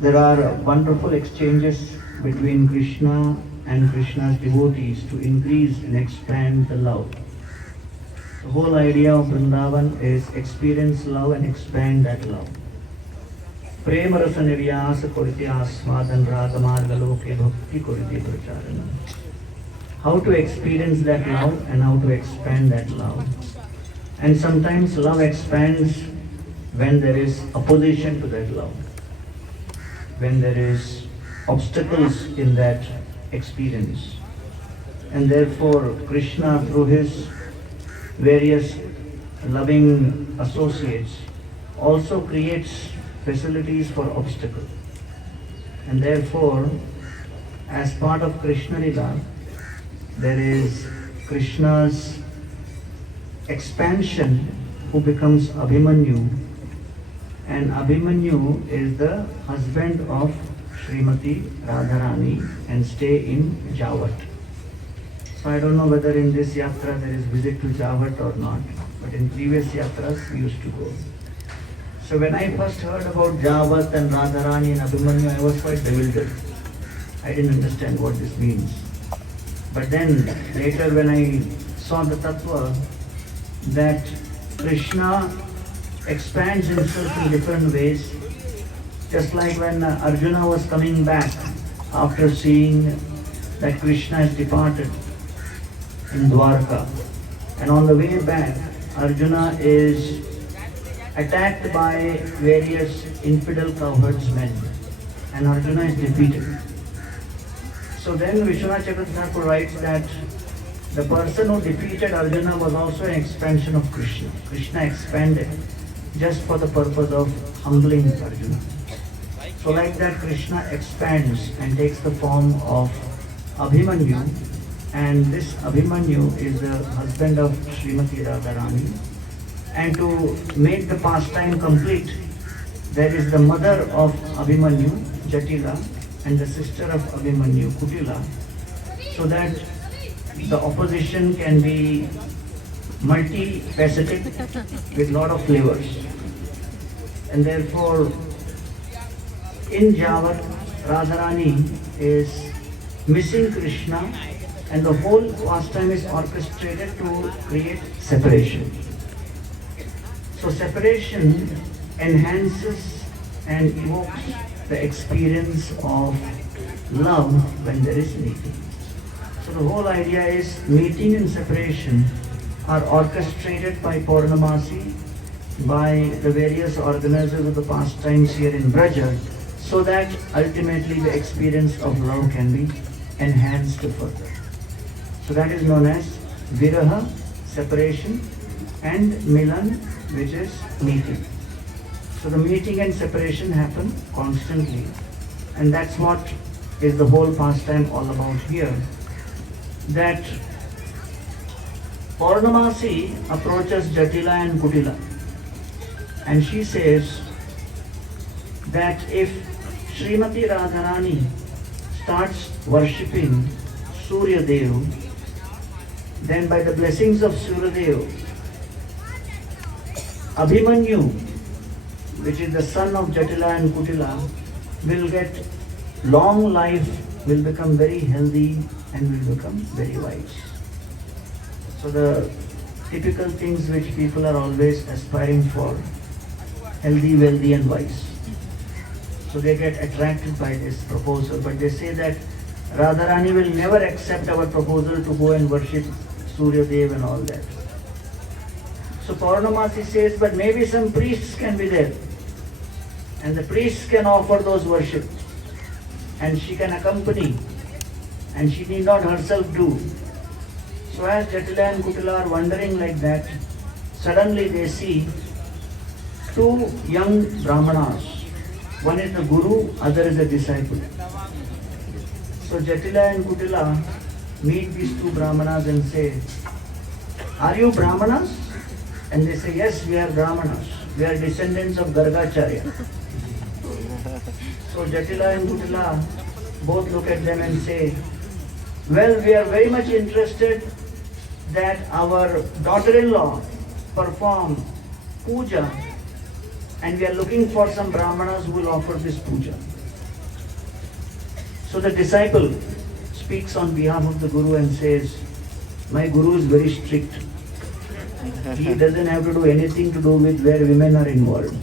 There are wonderful exchanges between Krishna and Krishna's devotees to increase and expand the love. The whole idea of Vrindavan is experience love and expand that love. Prema rasa nivyasa korite aswadan ragamarga loke bhakti korite pracharana. How to experience that love and how to expand that love. And sometimes love expands when there is opposition to that love, when there is obstacles in that experience. And therefore Krishna, through his various loving associates, also creates facilities for obstacle. And therefore, as part of Krishna Lila, there is Krishna's expansion who becomes Abhimanyu, and Abhimanyu is the husband of Srimati Radharani and stay in Javat. So I don't know whether in this yatra there is visit to Javat or not, but in previous yatras we used to go. So when I first heard about Javat and Radharani and Abhimanyu, I was quite bewildered. I didn't understand what this means. But then later when I saw the tattva, that Krishna expands himself in different ways, just like when Arjuna was coming back after seeing that Krishna has departed in Dwarka, and on the way back Arjuna is attacked by various infidel cowherdsmen and Arjuna is defeated. So then Vishwanath Chakravarti Thakur writes that the person who defeated Arjuna was also an expansion of Krishna. Krishna expanded just for the purpose of humbling Arjuna. So like that Krishna expands and takes the form of Abhimanyu, and this Abhimanyu is the husband of Srimati Radharani. And to make the pastime complete, there is the mother of Abhimanyu, Jatila, and the sister of Abhimanyu, Kutila, so that the opposition can be multifaceted with lot of flavors. And therefore, in Javat, Radharani is missing Krishna, and the whole pastime is orchestrated to create separation. So separation enhances and evokes the experience of love when there is meeting. So the whole idea is meeting and separation are orchestrated by Purnamasi, by the various organizers of the pastimes here in Braja, so that ultimately the experience of love can be enhanced further. So that is known as Viraha, separation, and Milan, which is meeting. So the meeting and separation happen constantly, and that's what is the whole pastime all about here. That Purnamasi approaches Jatila and Kutila, and she says that if Srimati Radharani starts worshipping Surya Dev, then by the blessings of Surya Dev, Abhimanyu, which is the son of Jatila and Kutila, will get long life, will become very healthy, and will become very wise. So the typical things which people are always aspiring for, healthy, wealthy and wise. So they get attracted by this proposal, but they say that Radharani will never accept our proposal to go and worship Surya Dev and all that. So Purnamasi says, but maybe some priests can be there, and the priests can offer those worship, and she can accompany, and she need not herself do. So as Jatila and Kutila are wondering like that, suddenly they see two young Brahmanas. One is the Guru, other is a disciple. So Jatila and Kutila meet these two Brahmanas and say, are you Brahmanas? And they say, yes, we are Brahmanas. We are descendants of Gargacharya. So Jatila and Kutila both look at them and say, well, we are very much interested that our daughter-in-law perform puja, and we are looking for some Brahmanas who will offer this puja. So the disciple speaks on behalf of the Guru and says, my Guru is very strict. He doesn't have to do anything to do with where women are involved.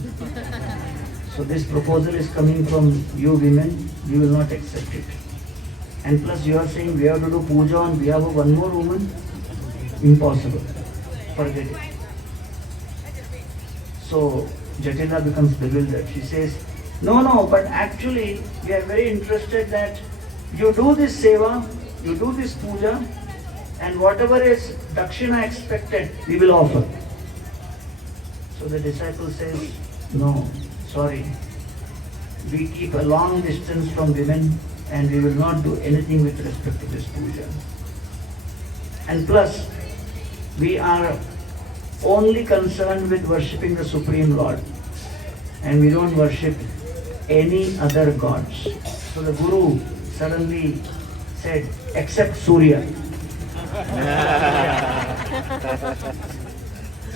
So this proposal is coming from you women, we will not accept it. And plus you are saying we have to do puja on behalf of one more woman? Impossible. Forget it. So Jatila becomes bewildered. She says, no, but actually we are very interested that you do this seva, you do this puja, and whatever is dakshina expected, we will offer. So the disciple says, no, sorry. We keep a long distance from women and we will not do anything with respect to this puja. And plus, we are only concerned with worshipping the Supreme Lord and we don't worship any other gods. So the Guru suddenly said, except Surya.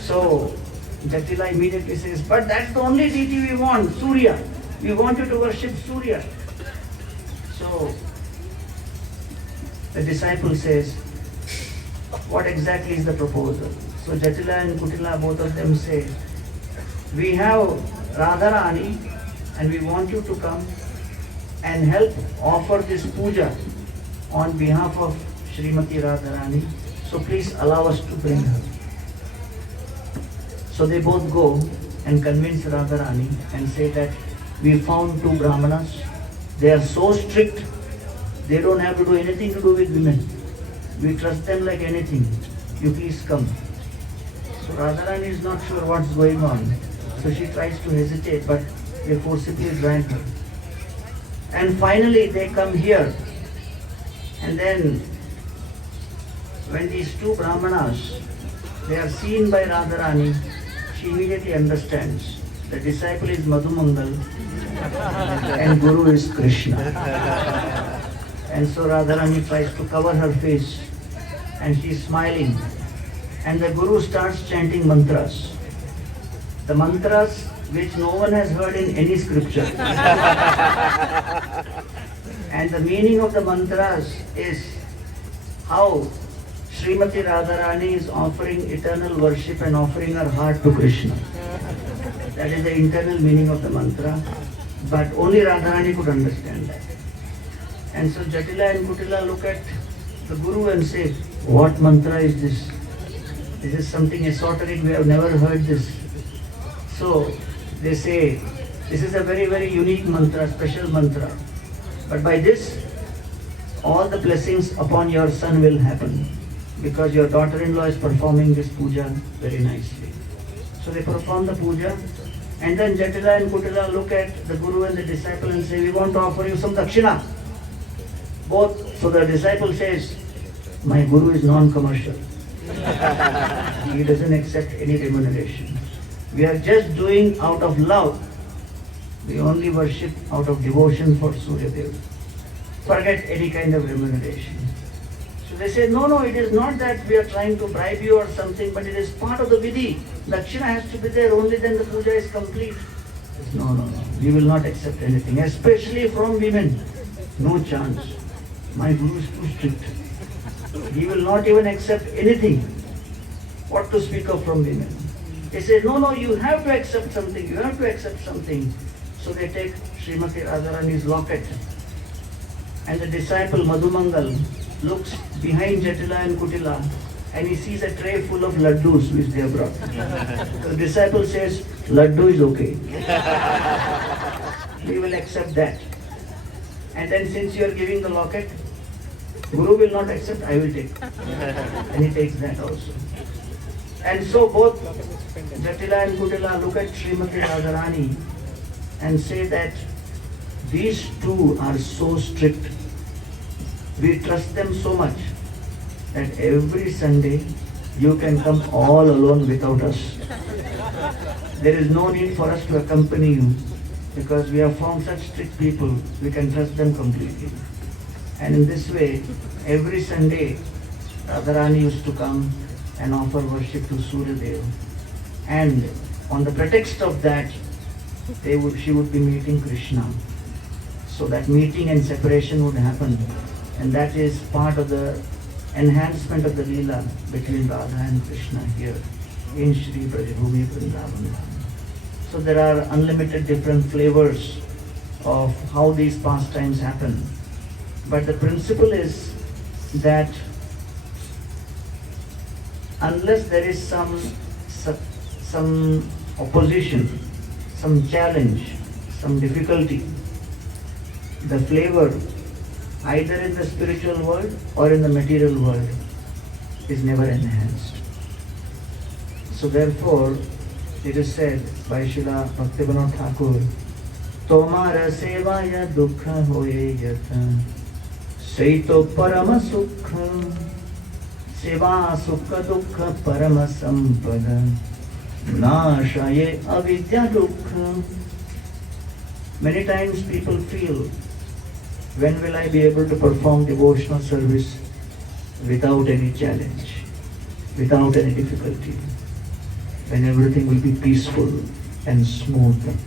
So Jatila immediately says, but that's the only deity we want, Surya. We want you to worship Surya. So the disciple says, what exactly is the proposal? So Jatila and Kutila, both of them say, we have Radharani and we want you to come and help offer this puja on behalf of Srimati Radharani. So please allow us to bring her. So they both go and convince Radharani and say that we found two Brahmanas. They are so strict, they don't have to do anything to do with women. We trust them like anything. You please come. So Radharani is not sure what's going on. So she tries to hesitate, but they forcibly drag her. And finally they come here. And then when these two Brahmanas, they are seen by Radharani, she immediately understands. The disciple is Madhumangal and Guru is Krishna. And so Radharani tries to cover her face and she is smiling. And the Guru starts chanting mantras. The mantras which no one has heard in any scripture. And the meaning of the mantras is how Srimati Radharani is offering eternal worship and offering her heart to Krishna. That is the internal meaning of the mantra. But only Radharani could understand that. And so Jatila and Kutila look at the Guru and say, what mantra is this? This is something esoteric, we have never heard this. So they say, this is a very, very unique mantra, special mantra. But by this, all the blessings upon your son will happen. Because your daughter-in-law is performing this puja very nicely. So they perform the puja. And then Jatila and Kutila look at the Guru and the disciple and say, we want to offer you some dakshina. Both. So the disciple says, my Guru is non-commercial. He doesn't accept any remuneration. We are just doing out of love. We only worship out of devotion for Surya Deva. Forget any kind of remuneration. So they say, no, it is not that we are trying to bribe you or something, but it is part of the vidhi. Dakshina has to be there, only then the puja is complete. Says, no, we will not accept anything, especially from women. No chance. My Guru is too strict. He will not even accept anything. What to speak of from women? They say, no, you have to accept something, you have to accept something. So they take Srimati Radharani's locket. And the disciple Madhumangal looks behind Jatila and Kutila and he sees a tray full of laddus which they have brought. The disciple says, laddu is okay. We will accept that. And then since you are giving the locket, Guru will not accept, I will take. And he takes that also. And so both Jatila and Kutila look at Srimati Radharani and say that these two are so strict. We trust them so much that every Sunday you can come all alone without us. There is no need for us to accompany you because we have found such strict people, we can trust them completely. And in this way, every Sunday, Radharani used to come and offer worship to Surya Deva. And on the pretext of that, she would be meeting Krishna. So that meeting and separation would happen, and that is part of the enhancement of the Leela between Radha and Krishna here in Shri Brajabhumi Vrindavan. So there are unlimited different flavors of how these pastimes happen. But the principle is that unless there is some opposition, some challenge, some difficulty, the flavor either in the spiritual world or in the material world is never enhanced. So therefore, it is said by Srila Bhaktivinoda Thakur, Tomara sevaya dukkha hoye yata, saito parama sukha, seva sukha dukkha parama sampada, nashaye avidya dukkha. Many times people feel, when will I be able to perform devotional service without any challenge, without any difficulty, when everything will be peaceful and smooth.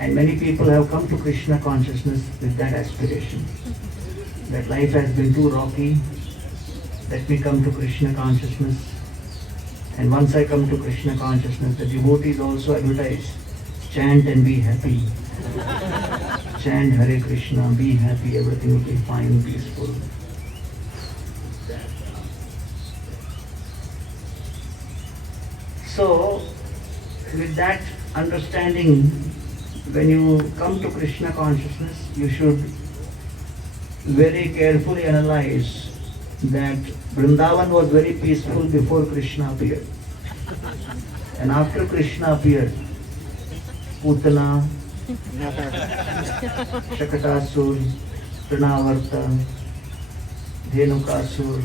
And many people have come to Krishna consciousness with that aspiration, that life has been too rocky, let me come to Krishna consciousness. And once I come to Krishna consciousness, the devotees also advertise, chant and be happy. Chant Hare Krishna, be happy, everything will be fine, peaceful. So, with that understanding, when you come to Krishna consciousness, you should very carefully analyze that Vrindavan was very peaceful before Krishna appeared. And after Krishna appeared, Putana, Shakatasur, Trinavarta, Dhenukasur,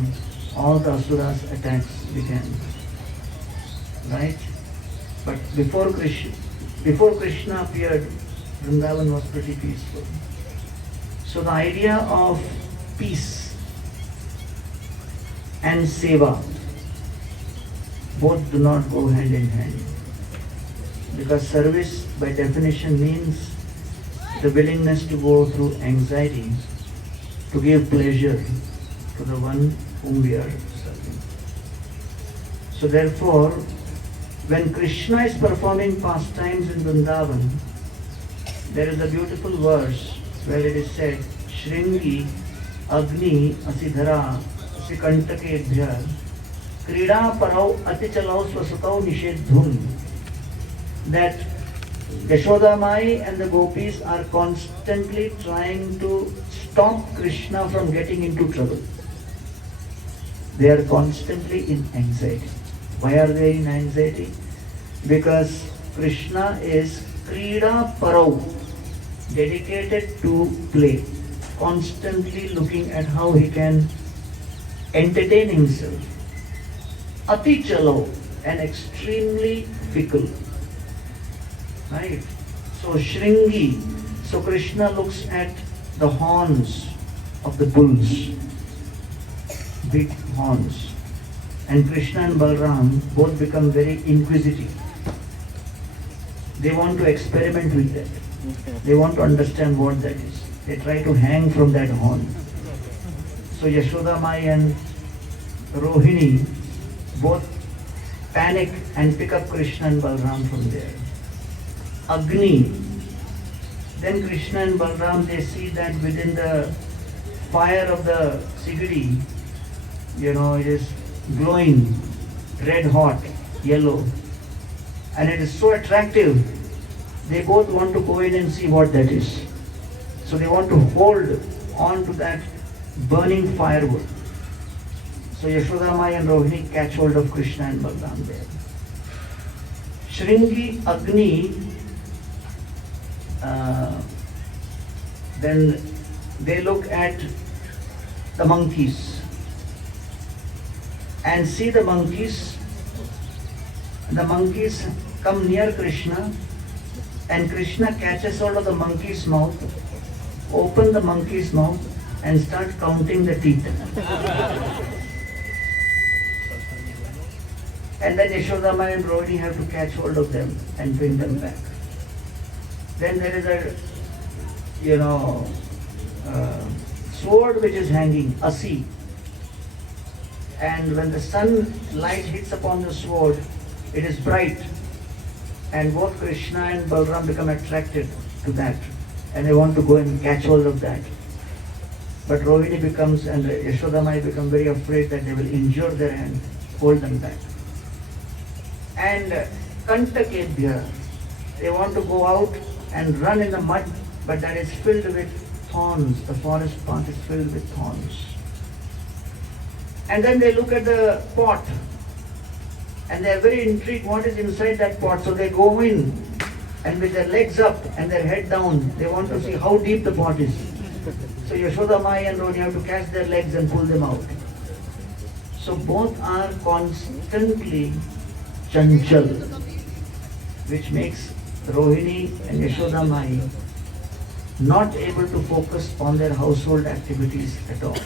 all the Asuras attacks began. Right? But before Krishna appeared, Vrindavan was pretty peaceful. So the idea of peace and Seva both do not go hand in hand. Because service by definition means the willingness to go through anxiety to give pleasure to the one whom we are serving. So therefore, when Krishna is performing pastimes in Vrindavan, there is a beautiful verse where it is said, Shringi Agni Asidhara Sikantakebhya Krida Parau Atichalau Swasatau Nishedhum, that Yashoda Mai and the gopis are constantly trying to stop Krishna from getting into trouble. They are constantly in anxiety. Why are they in anxiety? Because Krishna is Krida Parau, dedicated to play, constantly looking at how he can entertain himself. Ati Chalo, and extremely fickle. Right? So Shringi, so Krishna looks at the horns of the bulls, big horns. And Krishna and Balram both become very inquisitive. They want to experiment with that. They want to understand what that is. They try to hang from that horn. So Yashoda Mai and Rohini both panic and pick up Krishna and Balram from there. Agni. Then Krishna and Balram, they see that within the fire of the sigadi, it is glowing, red hot, yellow. And it is so attractive, they both want to go in and see what that is. So they want to hold on to that burning firewood. So Yashoda Mai and Rohini catch hold of Krishna and Balram there. Shringi Agni, then they look at the monkeys and see the monkeys. The monkeys come near Krishna and Krishna catches hold of the monkey's mouth, open the monkey's mouth and start counting the teeth. And then Yashoda Mai and Rohini have to catch hold of them and bring them back. Then there is a you know, sword which is hanging, asi. And when the sunlight hits upon the sword, it is bright. And both Krishna and Balram become attracted to that. And they want to go and catch hold of that. But Rohini becomes, and Yashodamai become very afraid that they will injure their hand, hold them back. And Kantakebhya, they want to go out and run in the mud, but that is filled with thorns. The forest path is filled with thorns. And then they look at the pot, and they are very intrigued what is inside that pot. So they go in, and with their legs up and their head down, they want to see how deep the pot is. So Yashodamai and Rohini have to catch their legs and pull them out. So both are constantly chanchal, which makes Rohini and Yashodamai not able to focus on their household activities at all.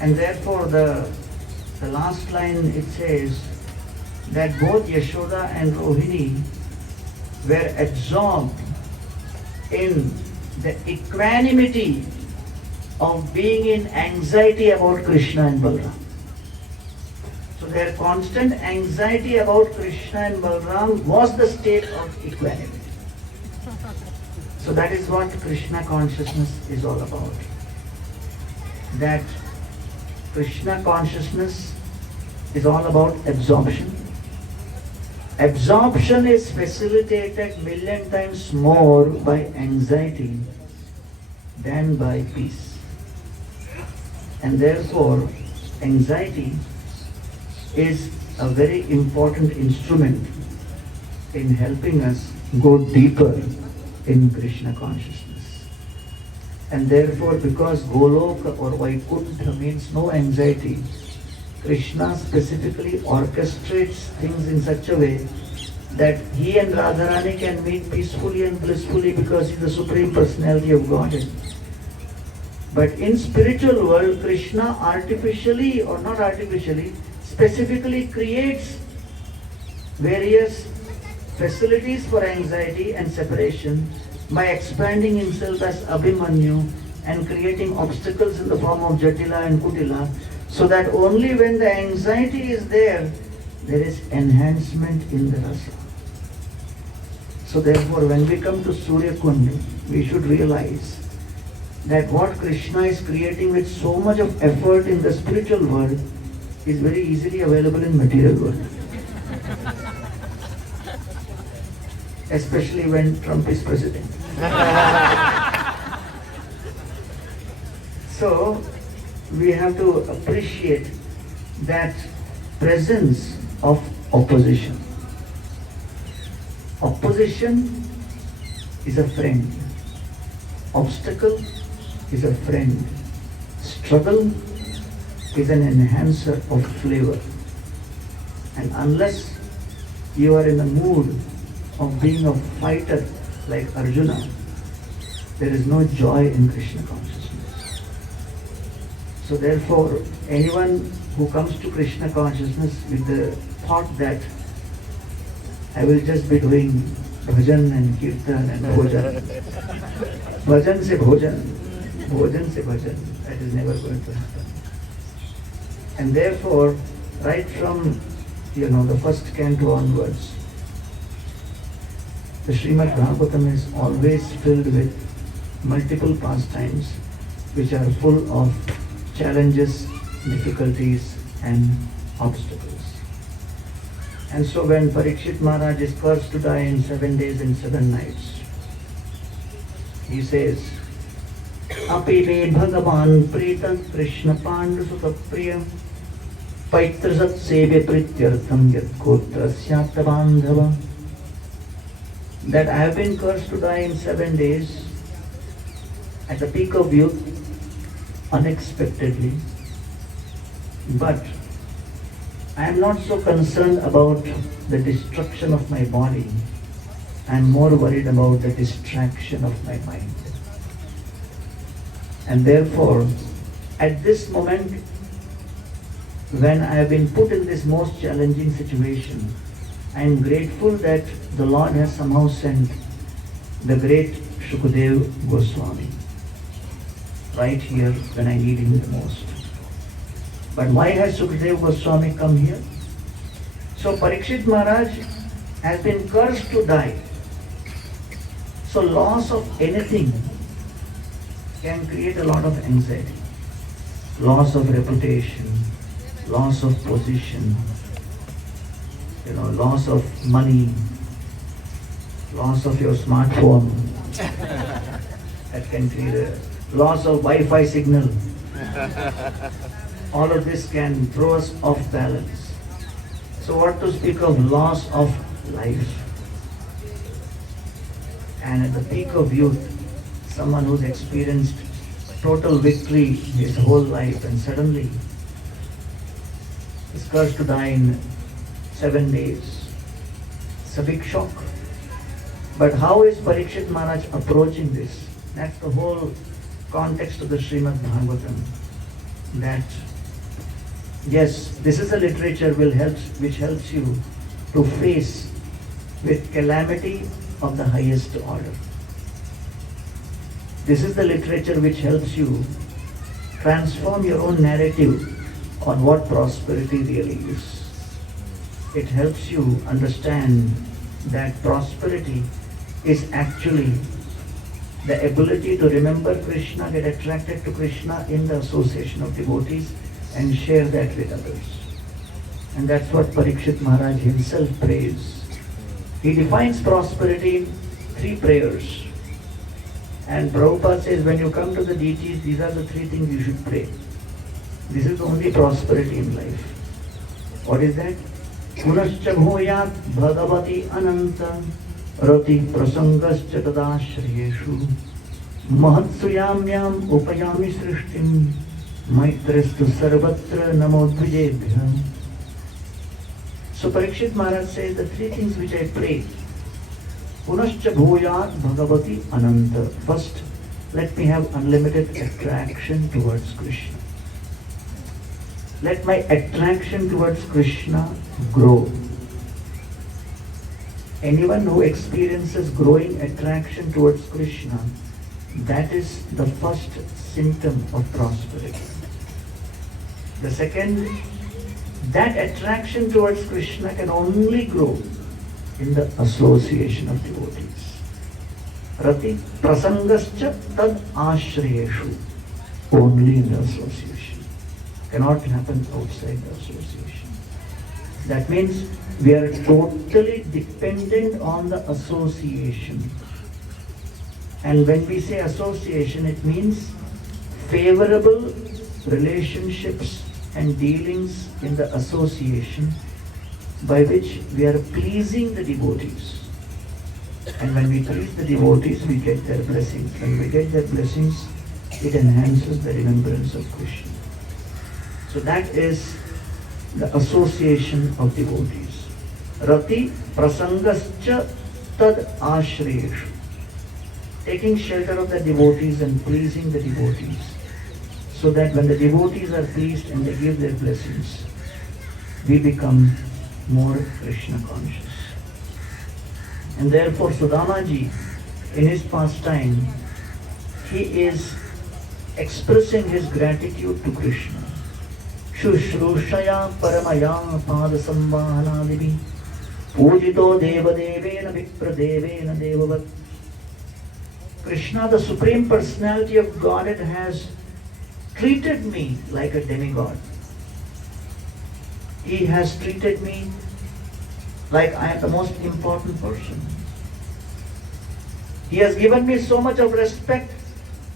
And therefore the last line, it says that both Yashoda and Rohini were absorbed in the equanimity of being in anxiety about Krishna and Balram. So their constant anxiety about Krishna and Balram was the state of equanimity. So that is what Krishna consciousness is all about. That Krishna consciousness is all about absorption. Absorption is facilitated million times more by anxiety than by peace. And therefore, anxiety is a very important instrument in helping us go deeper in Krishna consciousness. And therefore, because Goloka or Vaikuntha means no anxiety, Krishna specifically orchestrates things in such a way that he and Radharani can meet peacefully and blissfully because he is the Supreme Personality of Godhead. But in spiritual world, Krishna artificially or not artificially, specifically creates various facilities for anxiety and separation by expanding himself as Abhimanyu and creating obstacles in the form of Jatila and Kutila, so that only when the anxiety is there, there is enhancement in the rasa. So therefore, when we come to Surya Kund, we should realize that what Krishna is creating with so much of effort in the spiritual world is very easily available in material world. Especially when Trump is president. So, we have to appreciate that presence of opposition. Opposition is a friend. Obstacle is a friend. Struggle is an enhancer of flavor. And unless you are in the mood of being a fighter like Arjuna, there is no joy in Krishna consciousness. So therefore, anyone who comes to Krishna consciousness with the thought that I will just be doing bhajan and kirtan and bhojan, bhajan se bhojan, bhojan se bhajan, that is never going to happen. And therefore, right from the first canto onwards, the Srimad Bhagavatam is always filled with multiple pastimes which are full of challenges, difficulties and obstacles. And so when Parikshit Maharaj is cursed to die in 7 days and 7 nights, he says, Api me Bhagavan Prita Krishna Pandu Sutta Priya Paitrasat Sevya Prityartham Yat Kotra Syata Bandhava. That I have been cursed to die in 7 days at the peak of youth, unexpectedly. But I am not so concerned about the destruction of my body. I am more worried about the distraction of my mind. And therefore, at this moment, when I have been put in this most challenging situation, I am grateful that the Lord has somehow sent the great Shukadev Goswami, right here when I need him the most. But why has Shukadev Goswami come here? So Parikshit Maharaj has been cursed to die. So loss of anything can create a lot of anxiety. Loss of reputation, loss of position, loss of money, loss of your smartphone. That can create a loss of Wi-Fi signal. All of this can throw us off balance. So what to speak of loss of life? And at the peak of youth, someone who's experienced total victory his whole life and suddenly is cursed to die in 7 days. It's a big shock. But how is Parikshit Maharaj approaching this? That's the whole context of the Srimad Bhagavatam. That yes, this is a literature which helps you to face with calamity of the highest order. This is the literature which helps you transform your own narrative on what prosperity really is. It helps you understand that prosperity is actually the ability to remember Krishna, get attracted to Krishna in the association of devotees and share that with others. And that's what Parikshit Maharaj himself prays. He defines prosperity in 3 prayers. And Prabhupada says when you come to the deities, these are the 3 things you should pray. This is the only prosperity in life. What is that? Punascha bhuyat bhagavati ananta rati prasangascha tadashriyeshu mahatsuyamyam upayami srishtim maitrastu sarvatra namo dvijebhya. So Parikshit Maharaj says the 3 things which I pray. Punascha bhuyat bhagavati ananta. First, let me have unlimited attraction towards Krishna. Let my attraction towards Krishna grow. Anyone who experiences growing attraction towards Krishna, that is the first symptom of prosperity. The second, that attraction towards Krishna can only grow in the association of devotees. Rati prasangascha tad ashriyeshu. Only in the association. Cannot happen outside the association. That means we are totally dependent on the association. And when we say association, it means favorable relationships and dealings in the association by which we are pleasing the devotees. And when we please the devotees, we get their blessings. When we get their blessings, it enhances the remembrance of Krishna. So that is the association of devotees. Rati prasangascha tad ashriyeshu. Taking shelter of the devotees and pleasing the devotees. So that when the devotees are pleased and they give their blessings, we become more Krishna conscious. And therefore Sudamaji, in his pastime, he is expressing his gratitude to Krishna. Shushrushaya paramaya pada samvahanadivi pujito devadevena vipradevena devavat. Krishna, the Supreme Personality of Godhead, has treated me like a demigod. He has treated me like I am the most important person. He has given me so much of respect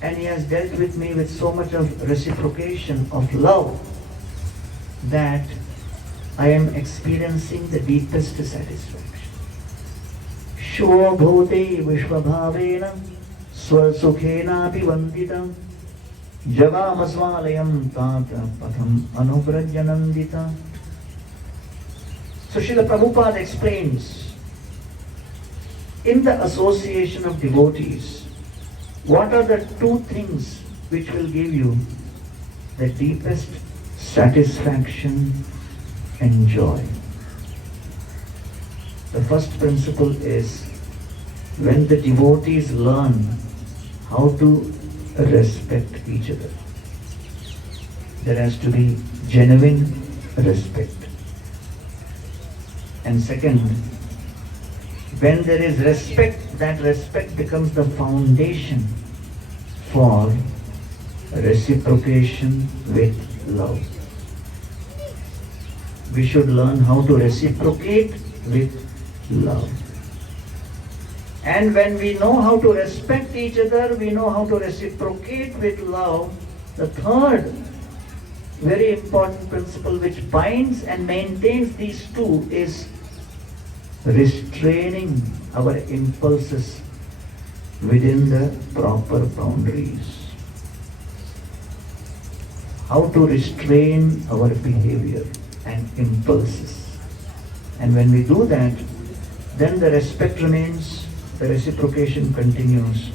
and he has dealt with me with so much of reciprocation of love that I am experiencing the deepest satisfaction. Shobhote vishvabhavena swasukhena pivandita jagamasvalayam tata patham anubrajanandita. So Srila Prabhupada explains, in the association of devotees, what are the 2 things which will give you the deepest satisfaction and joy? The first principle is when the devotees learn how to respect each other. There has to be genuine respect. And second, when there is respect, that respect becomes the foundation for reciprocation with love. We should learn how to reciprocate with love. And when we know how to respect each other, we know how to reciprocate with love. The third very important principle which binds and maintains these two is restraining our impulses within the proper boundaries. How to restrain our behavior and impulses. And when we do that, then the respect remains, the reciprocation continues.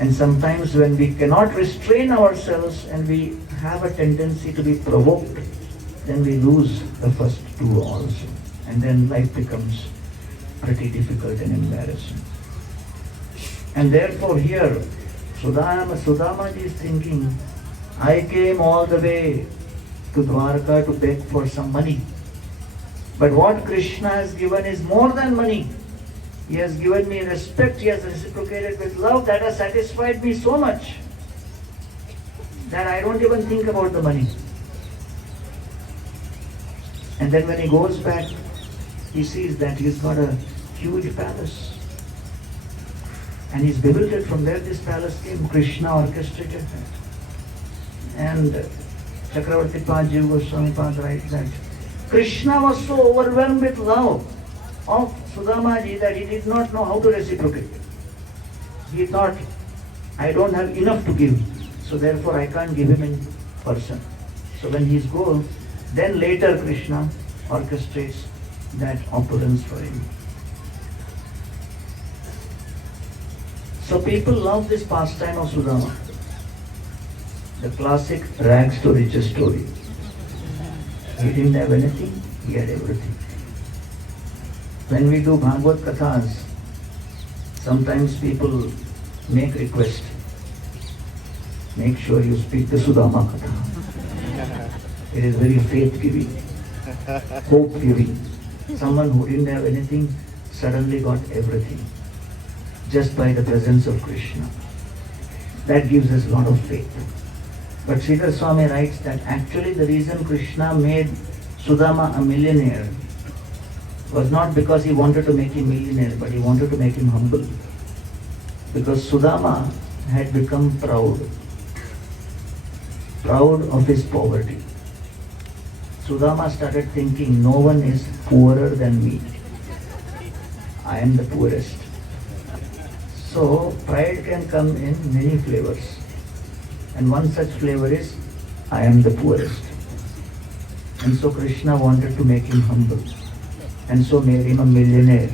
And sometimes when we cannot restrain ourselves and we have a tendency to be provoked, then we lose the first two also. And then life becomes pretty difficult and embarrassing. And therefore here, Sudamaji is thinking, I came all the way to Dwarka to beg for some money. But what Krishna has given is more than money. He has given me respect, he has reciprocated with love that has satisfied me so much that I don't even think about the money. And then when he goes back, he sees that he's got a huge palace. And he's bewildered. From where this palace came. Krishna orchestrated that. And Chakravarti Paji Goswami Pad writes that Krishna was so overwhelmed with love of Sudamaji that he did not know how to reciprocate. He thought, I don't have enough to give, so therefore I can't give him in person. So when he goes, then later Krishna orchestrates that opulence for him. So people love this pastime of Sudama. The classic rags to riches story. He didn't have anything, he had everything. When we do Bhagavad Kathas, sometimes people make request. Make sure you speak the Sudama Katha. It is very faith-giving, hope-giving. Someone who didn't have anything suddenly got everything just by the presence of Krishna. That gives us a lot of faith. But Sridhar Swami writes that actually the reason Krishna made Sudama a millionaire was not because he wanted to make him millionaire, but he wanted to make him humble. Because Sudama had become proud of his poverty. Sudama started thinking, no one is poorer than me. I am the poorest. So pride can come in many flavors. And one such flavor is, I am the poorest. And so Krishna wanted to make him humble. And so made him a millionaire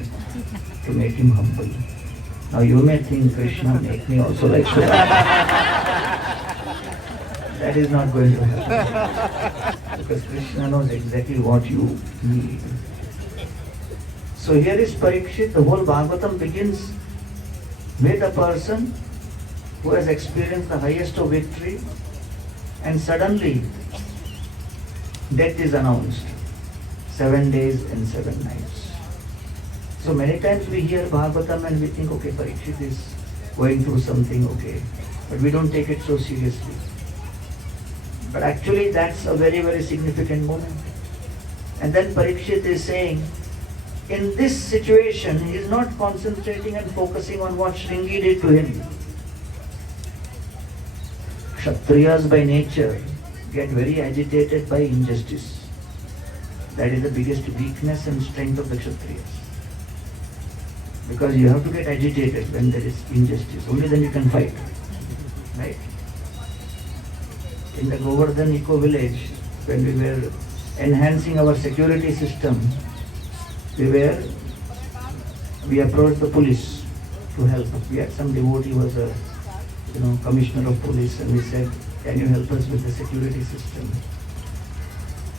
to make him humble. Now you may think, Krishna, make me also like Sudama. That is not going to happen. Because Krishna knows exactly what you need. So here is Parikshit. The whole Bhagavatam begins with a person who has experienced the highest of victory, and suddenly death is announced. 7 days and 7 nights. So many times we hear Bhagavatam and we think, okay, Parikshit is going through something, okay. But we don't take it so seriously. But actually that's a very, very significant moment. And then Parikshit is saying, in this situation, he is not concentrating and focusing on what Shringi did to him. Kshatriyas by nature get very agitated by injustice. That is the biggest weakness and strength of the Kshatriyas. Because you have to get agitated when there is injustice. Only then you can fight. Right? In the Govardhan Eco Village, when we were enhancing our security system, we approached the police to help. We had some devotee who was a commissioner of police, and we said, can you help us with the security system?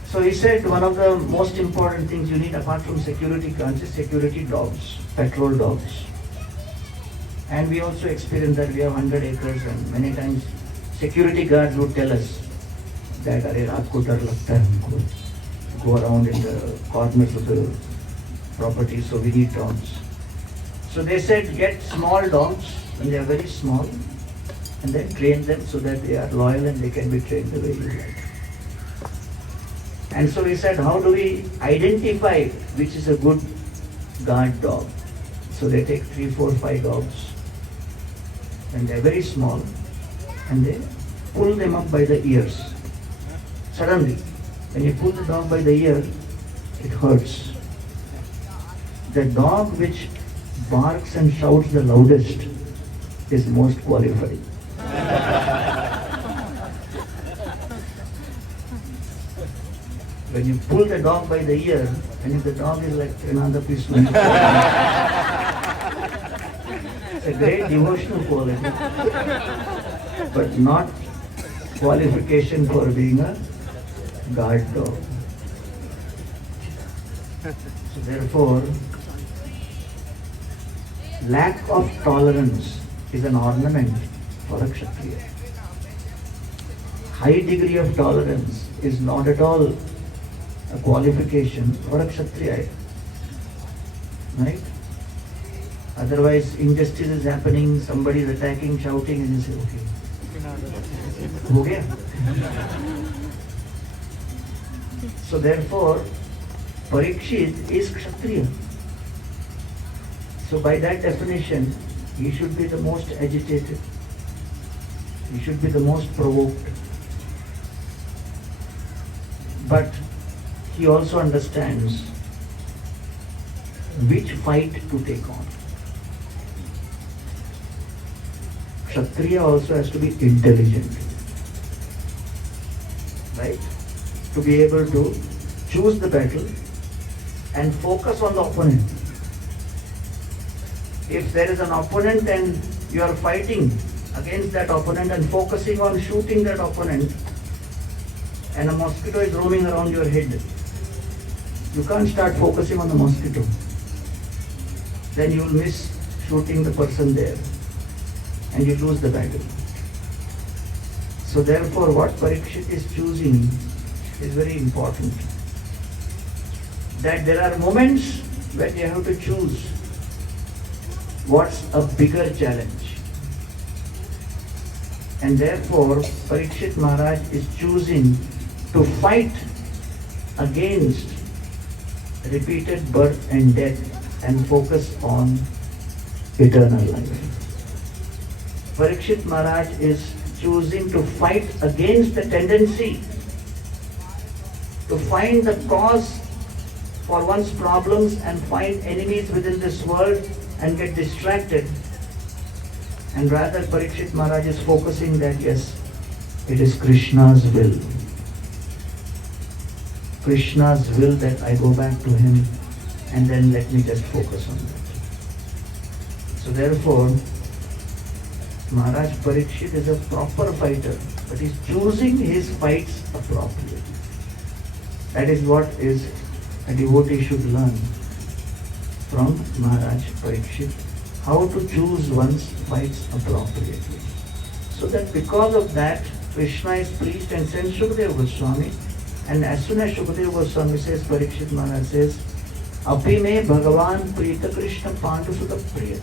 So he said, one of the most important things you need apart from security guards is security dogs, patrol dogs. And we also experienced that we have 100 acres, and many times security guards would tell us that अरे रात को डर लगता है हमको, go around in the corners of the property, so we need dogs. So they said get small dogs when they are very small, and then train them so that they are loyal and they can be trained the way you like. And so we said, how do we identify which is a good guard dog? So they take 3, 4, 5 dogs, and they are very small, and they pull them up by the ears. Suddenly, when you pull the dog by the ear, it hurts. The dog which barks and shouts the loudest is most qualified. When you pull the dog by the ear, and if the dog is like another piece, it's a great devotional quality, but not qualification for being a guard dog. So therefore, lack of tolerance is an ornament for a Kshatriya. High degree of tolerance is not at all a qualification for a Kshatriya. Right? Otherwise, injustice is happening, somebody is attacking, shouting, and you say, okay. Ho gaya? So therefore, Parikshit is Kshatriya. So by that definition, he should be the most agitated. He should be the most provoked. But he also understands which fight to take on. Kshatriya also has to be intelligent, right? To be able to choose the battle and focus on the opponent. If there is an opponent and you are fighting against that opponent and focusing on shooting that opponent, and a mosquito is roaming around your head, you can't start focusing on the mosquito. Then you will miss shooting the person there and you lose the battle. So therefore, what Parikshit is choosing is very important. That there are moments when you have to choose what's a bigger challenge. And therefore, Parikshit Maharaj is choosing to fight against repeated birth and death and focus on eternal life. Parikshit Maharaj is choosing to fight against the tendency to find the cause for one's problems and find enemies within this world and get distracted. And rather Parikshit Maharaj is focusing that yes, it is Krishna's will. Krishna's will that I go back to him, and then let me just focus on that. So therefore, Maharaj Parikshit is a proper fighter, but he's choosing his fights appropriately. That is what is a devotee should learn from Maharaj Parikshit, how to choose one's fights appropriately. So that because of that, Krishna is pleased and sends Shukadeva Goswami. And as soon as Shukadeva Goswami says, Parikshit Maharaj says, Api me Bhagavan Prita Krishna Pandu Sutta Priya.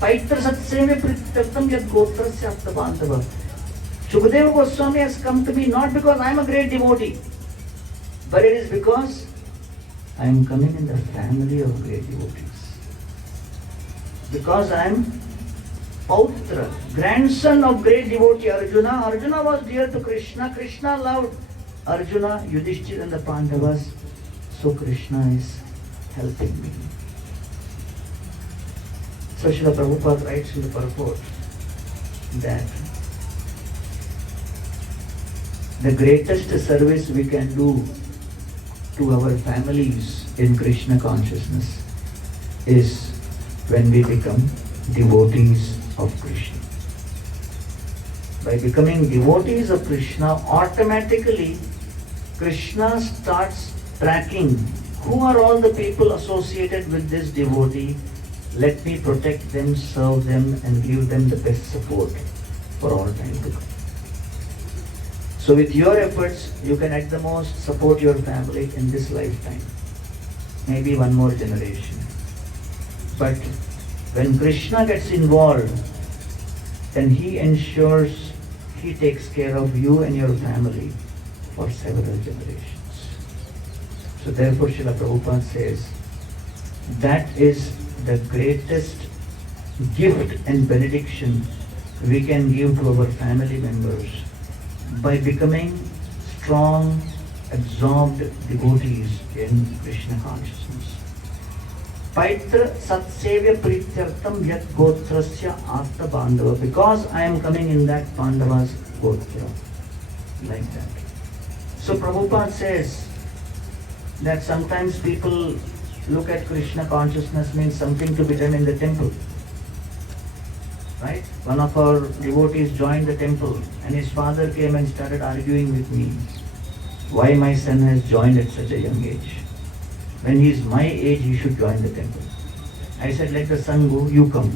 Paitra Satse me Pritaktam Yad Gotra Syapta Bandhava. Shukadeva Goswami has come to me not because I am a great devotee, but it is because I am coming in the family of great devotees. Because I am Pautra, grandson of great devotee Arjuna. Arjuna was dear to Krishna. Krishna loved Arjuna, Yudhishthira and the Pandavas. So Krishna is helping me. So Srila Prabhupada writes in the purport that the greatest service we can do to our families in Krishna consciousness is when we become devotees of Krishna. By becoming devotees of Krishna, automatically Krishna starts tracking who are all the people associated with this devotee Let me protect them, serve them, and give them the best support for all time to come. So with your efforts, you can at the most support your family in this lifetime. Maybe one more generation. But when Krishna gets involved, then he ensures he takes care of you and your family for several generations. So therefore Srila Prabhupada says, that is the greatest gift and benediction we can give to our family members by becoming strong, absorbed devotees in Krishna consciousness. Paitra satsevya prityartam yat gotrasya artha bandava, because I am coming in that Pandava's gotra. Like that. So Prabhupada says that sometimes people look at Krishna consciousness means something to be done in the temple. Right? One of our devotees joined the temple and his father came and started arguing with me why my son has joined at such a young age. When he is my age, he should join the temple. I said, let the son go, you come.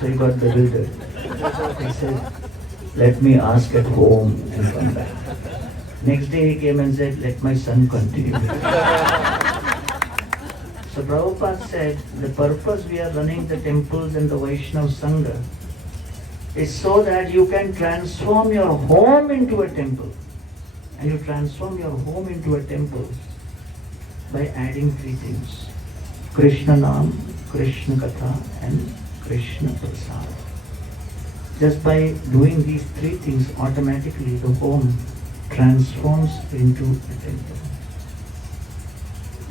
So he got bewildered. He said, let me ask at home and come back. Next day he came and said, let my son continue. So Prabhupada said, the purpose we are running the temples and the Vaishnava Sangha is so that you can transform your home into a temple. And you transform your home into a temple by adding three things. Krishna Nam, Krishna Katha and Krishna Prasad. Just by doing these three things, automatically the home transforms into a temple.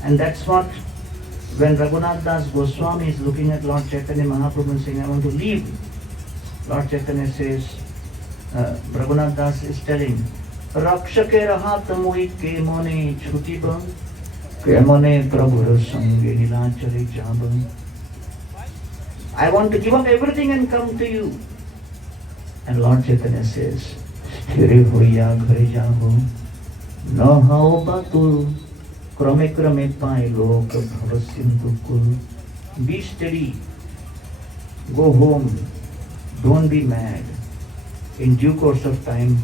And that's what, when Raghunath Das Goswami is looking at Lord Chaitanya Mahaprabhu and saying, I want to leave, Lord Chaitanya says, Raghunath Das is telling, Rakshake raha tamoi ke mone chutiba, ke mone prabhur sange nilachare jaba. I want to give up everything and come to you. And Lord Chaitanya says, Sthire hoya ghare jaho, na hao batul, krame krame pai lok bhavasindu kul. Be steady, go home, don't be mad. In due course of time,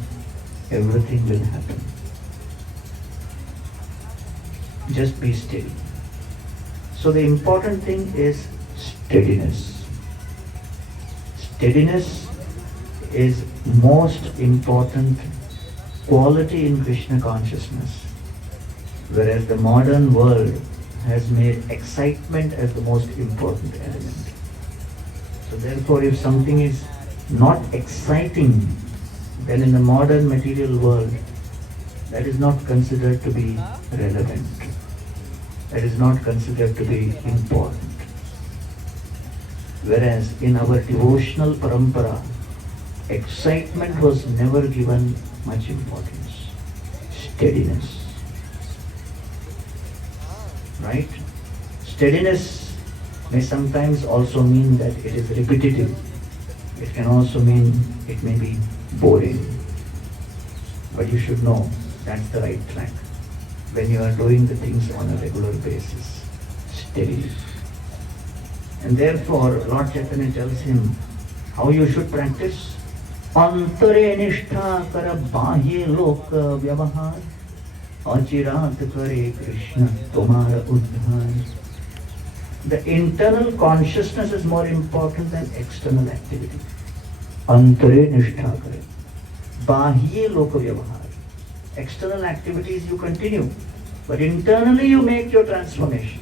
everything will happen. Just be steady. So the important thing is steadiness. Steadiness is most important quality in Krishna consciousness, whereas the modern world has made excitement as the most important element. So therefore, if something is not exciting, then in the modern material world, that is not considered to be relevant. That is not considered to be important. Whereas in our devotional parampara, excitement was never given much importance. Steadiness. Right? Steadiness may sometimes also mean that it is repetitive. It can also mean it may be boring. But you should know that's the right track. When you are doing the things on a regular basis, steadily. And therefore, Lord Chaitanya tells him how you should practice. Antare nishtha kara bahye lok vyavahar, achirat kare Krishna tumhara uddhar. The internal consciousness is more important than external activity. Antare nishtha kare. Bahye lok vyavahar. External activities you continue, but internally you make your transformation.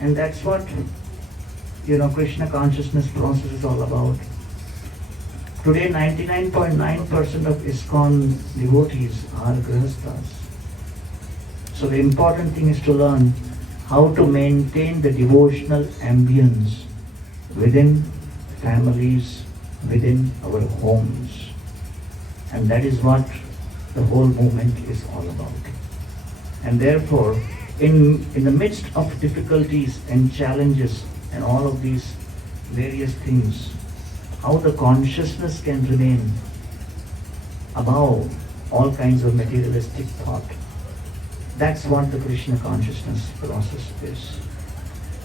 And that's what, Krishna consciousness process is all about. Today 99.9% of ISKCON devotees are grihasthas. So the important thing is to learn how to maintain the devotional ambience within families, within our homes. And that is what the whole movement is all about. And therefore, in the midst of difficulties and challenges and all of these various things, how the consciousness can remain above all kinds of materialistic thought. That's what the Krishna consciousness process is.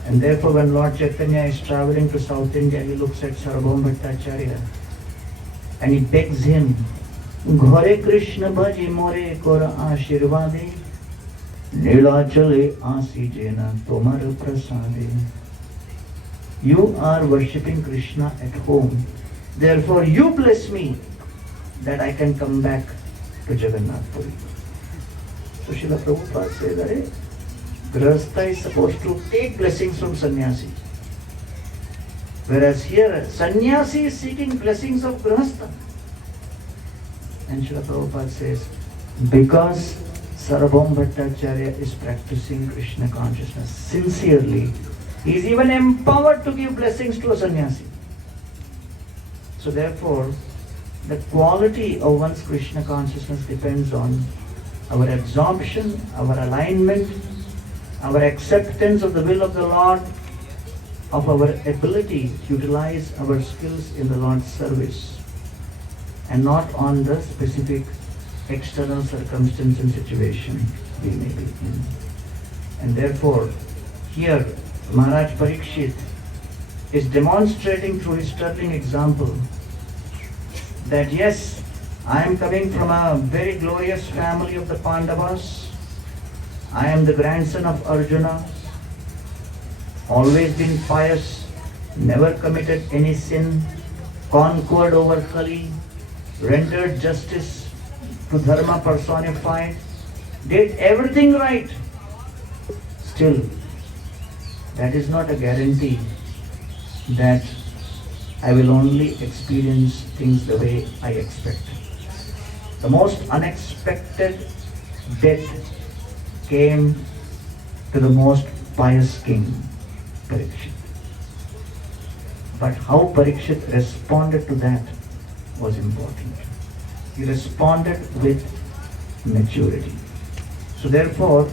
And therefore when Lord Chaitanya is traveling to South India, he looks at Sarvabhauma Bhattacharya and he begs him, Ghore Krishna bhaji more kora ashirvade, Nilachale asijena tomar prasade. You are worshipping Krishna at home. Therefore you bless me that I can come back to Jagannath Puri. So Srila Prabhupada says that Grahastha is supposed to take blessings from sannyasi. Whereas here, sannyasi is seeking blessings of Grahastha. And Srila Prabhupada says, because Sarvabhauma Bhattacharya is practicing Krishna consciousness sincerely, he is even empowered to give blessings to a sannyasi. So therefore, the quality of one's Krishna consciousness depends on our absorption, our alignment, our acceptance of the will of the Lord, of our ability to utilize our skills in the Lord's service, and not on the specific external circumstance and situation we may be in. And therefore, here Maharaj Parikshit is demonstrating through his sterling example that yes, I am coming from a very glorious family of the Pandavas. I am the grandson of Arjuna, always been pious, never committed any sin, conquered over Kali, rendered justice to Dharma personified, did everything right. Still, that is not a guarantee that I will only experience things the way I expect. The most unexpected death came to the most pious king, Parikshit. But how Parikshit responded to that was important. He responded with maturity. So therefore,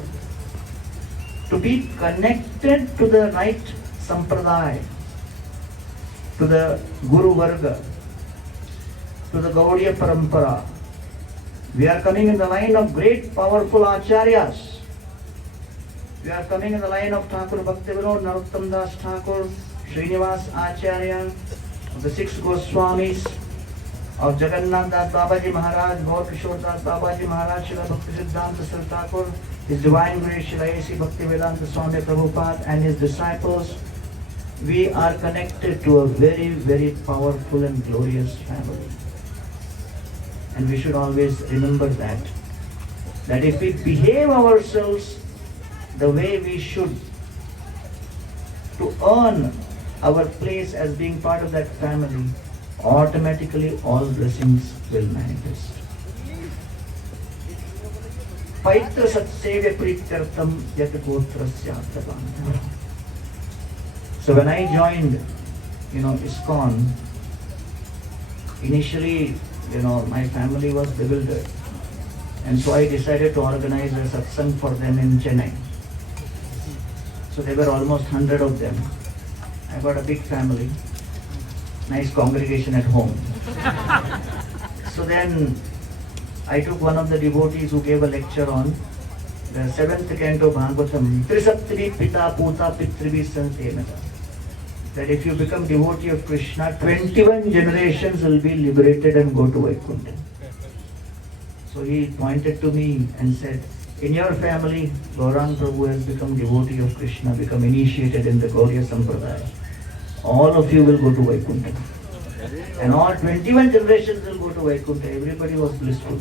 to be connected to the right sampradaya, to the Guru Varga, to the Gaudiya Parampara, we are coming in the line of great powerful acharyas. We are coming in the line of Thakur Bhaktivinoda Narottam Das Thakur, Srinivas Acharya, of the six Goswamis, of Jagannath Das Babaji Maharaj, Gaur Kishore Das Babaji Maharaj, Srila Bhakti Siddhanta Sir Thakur, His Divine Grace Srila A.C. Bhaktivedanta Swami Prabhupada and his disciples. We are connected to a very, very powerful and glorious family. And we should always remember that if we behave ourselves the way we should to earn our place as being part of that family, automatically all blessings will manifest. Paitra satsevya prityartam yat gotrasya prabandha. So when I joined, ISKCON, initially, my family was bewildered. And so I decided to organize a satsang for them in Chennai. So there were almost 100 of them. I got a big family, nice congregation at home. So then I took one of the devotees who gave a lecture on the 7th canto Bhagavatam, Trisaptri Pita Puta Pitrivi Santenata. That if you become devotee of Krishna, 21 generations will be liberated and go to Vaikuntha. So he pointed to me and said, in your family, Gaurang Prabhu has become devotee of Krishna, become initiated in the Gauriya Sampradaya. All of you will go to Vaikuntha. And all 21 generations will go to Vaikuntha. Everybody was blissful.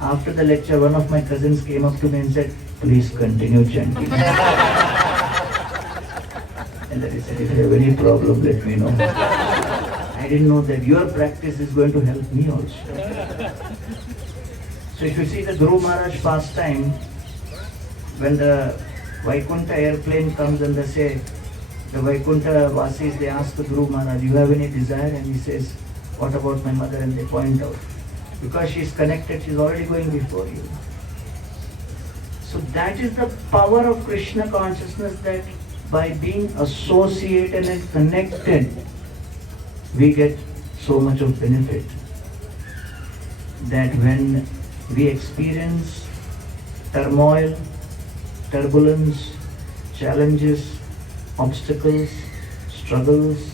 After the lecture, one of my cousins came up to me and said, please continue chanting. And then he said, if you have any problem, let me know. I didn't know that your practice is going to help me also. So if you see the Guru Maharaj pastime, when the Vaikuntha airplane comes and they say, the Vaikuntha Vasis, they ask the Guru Maharaj, you have any desire? And he says, what about my mother? And they point out. Because she is connected, she is already going before you. So that is the power of Krishna consciousness, that by being associated and connected, we get so much of benefit that when we experience turmoil, turbulence, challenges, obstacles, struggles,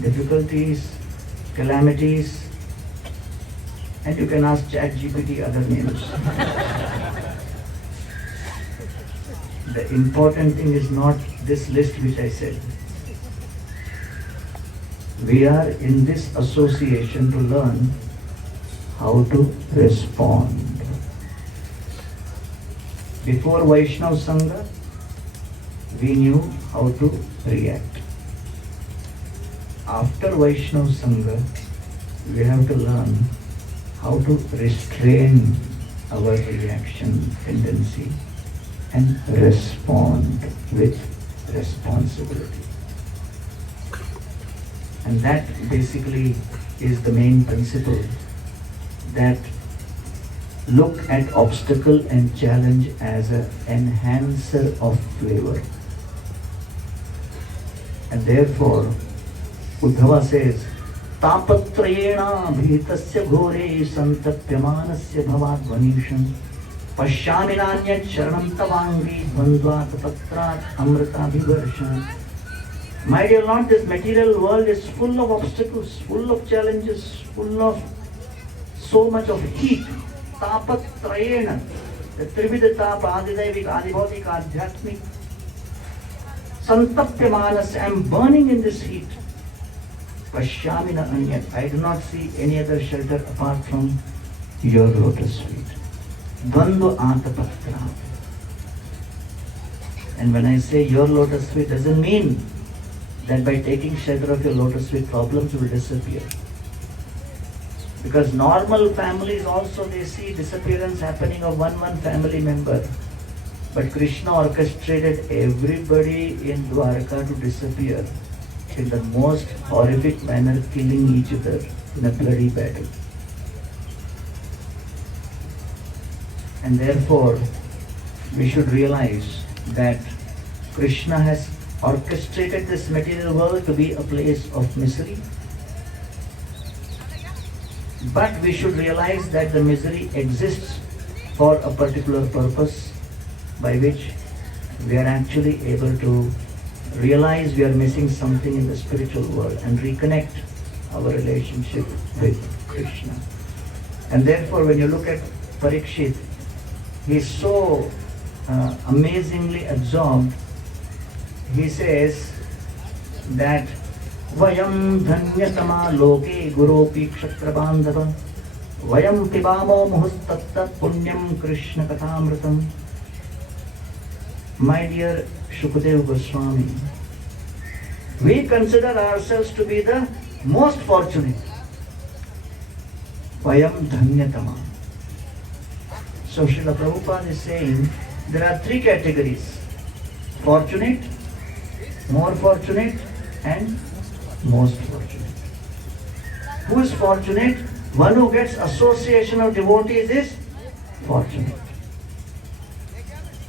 difficulties, calamities, and you can ask ChatGPT other names. The important thing is not this list which I said. We are in this association to learn how to respond. Before Vaishnava Sangha, we knew how to react. After Vaishnava Sangha, we have to learn how to restrain our reaction tendency and respond with responsibility. And that basically is the main principle, that look at obstacle and challenge as an enhancer of flavor. And therefore, Uddhava says, Tapatrayena bhitasya ghore santapyamanasya bhavadvanisham pashyami nanyat charanam tavangi dvandvat patrat amritabhivarshan. My dear Lord, this material world is full of obstacles, full of challenges, full of so much of heat. Tapatrayena, the Trivida Tapa, Adidevik, Adibhodik, Adhyatmik. Santapyamanas, I am burning in this heat. Pashyamina anyat, I do not see any other shelter apart from your lotus feet. Dvandva atapatra. And when I say your lotus feet, doesn't mean that by taking shelter of your lotus feet, problems will disappear. Because normal families also, they see disappearance happening of one family member. But Krishna orchestrated everybody in Dwarka to disappear in the most horrific manner, killing each other in a bloody battle. And therefore, we should realize that Krishna has orchestrated this material world to be a place of misery. But we should realize that the misery exists for a particular purpose, by which we are actually able to realize we are missing something in the spiritual world and reconnect our relationship with Krishna. And therefore, when you look at Parikshit, he is so amazingly absorbed. He says that Vayam dhanyatama loke guropi kshatrabandhava Vayam pibamo muhustatta punyam Krishna kathamritam. My dear Shukadeva Goswami, we consider ourselves to be the most fortunate. Vayam dhanyatama. So Srila Prabhupada is saying there are three categories: fortunate, more fortunate, and most fortunate. Who is fortunate? One who gets association of devotees is fortunate.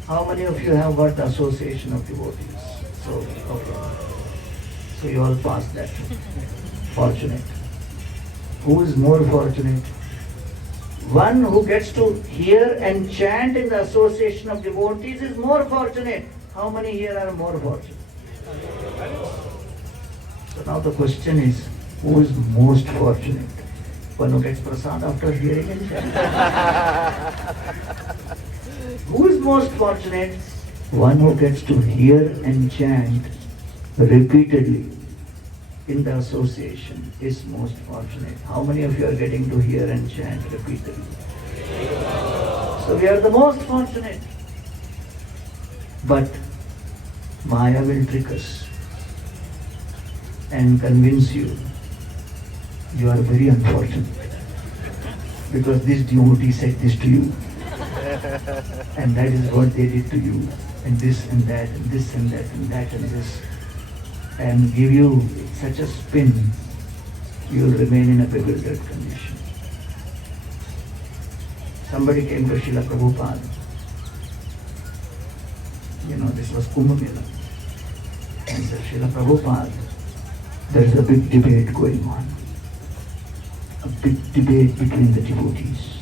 How many of you have got the association of devotees? So, okay. So you all passed that. Fortunate. Who is more fortunate? One who gets to hear and chant in the association of devotees is more fortunate. How many here are more fortunate? So now the question is, who is most fortunate? One who gets prasad after hearing and chanting. Who is most fortunate? One who gets to hear and chant repeatedly in the association is most fortunate. How many of you are getting to hear and chant repeatedly? So we are the most fortunate. But Maya will trick us and convince you you are very unfortunate because this devotee said this to you and that is what they did to you, and this and that and this and that and that and this, and give you such a spin, you will remain in a bewildered condition. Somebody came to Srila Prabhupada. This was Kumbh Mela, and said, Srila Prabhupada, there is a big debate going on. A big debate between the devotees.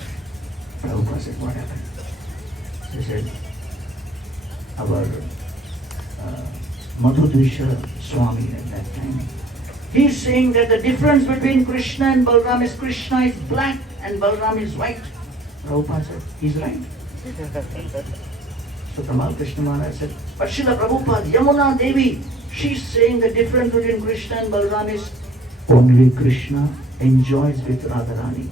Prabhupada said, what happened? He said, our Madhudrisha Swami at that time. He's saying that the difference between Krishna and Balram is Krishna is black and Balram is white. Prabhupada said, he's right. So Tamal Krishna Maharaj said, but Srila Prabhupada, Yamuna Devi, she's saying the difference between Krishna and Balram is only Krishna enjoys with Radharani,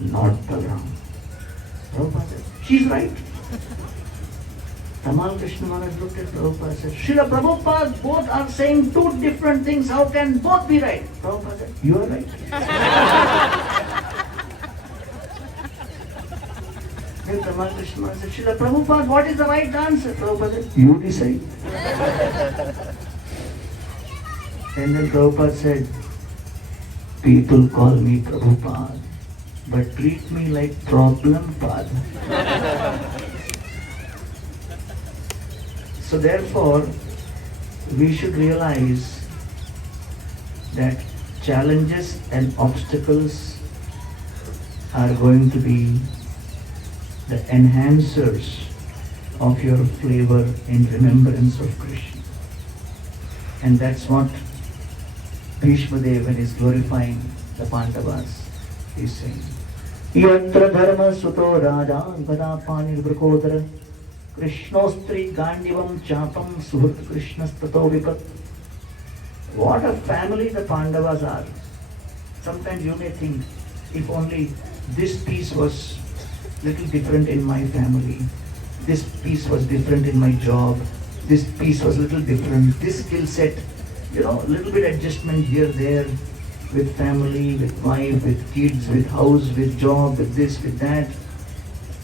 not Balram. Prabhupada said, she's right. Tamal Krishna Maharaj looked at Prabhupada and said, Srila Prabhupada, both are saying two different things. How can both be right? Prabhupada said, you are right. Then Tamal Krishna Maharaj said, Srila Prabhupada, what is the right answer? Prabhupada said, you decide. And then Prabhupada said, people call me Prabhupada, but treat me like problem pad. So therefore, we should realize that challenges and obstacles are going to be the enhancers of your flavor in remembrance of Krishna. And that's what Bhishma Dev, when he's glorifying the Pandavas, is saying. Yatra dharma suto raja gada panir vrikodara Krishnostri gandivam chapam suhut Krishnastato vipat. What a family the Pandavas are. Sometimes you may think, if only this piece was little different in my family, this piece was different in my job, this piece was little different, this skill set, little bit adjustment here, there, with family, with wife, with kids, with house, with job, with this, with that.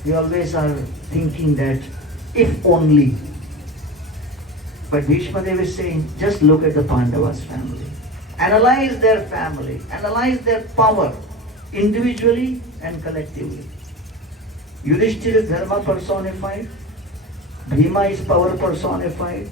We always are thinking that if only. But Bhishma Dev is saying, just look at the Pandavas' family. Analyze their family, analyze their power, individually and collectively. Yudhishthira is dharma personified, Bhima is power personified,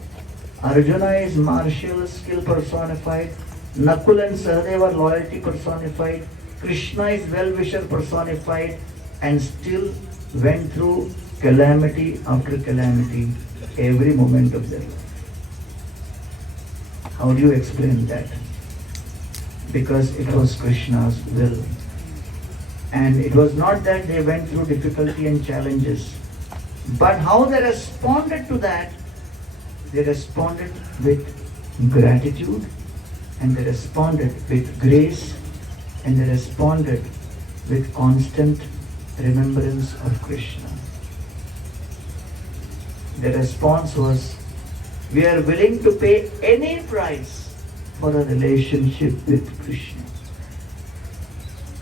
Arjuna is martial skill personified, Nakul and Sahadeva are loyalty personified, Krishna is well-wisher personified, and still went through calamity after calamity every moment of their life. How do you explain that? Because it was Krishna's will. And it was not that they went through difficulty and challenges, but how they responded to that. They responded with gratitude, and they responded with grace, and they responded with constant remembrance of Krishna. The response was, we are willing to pay any price for a relationship with Krishna.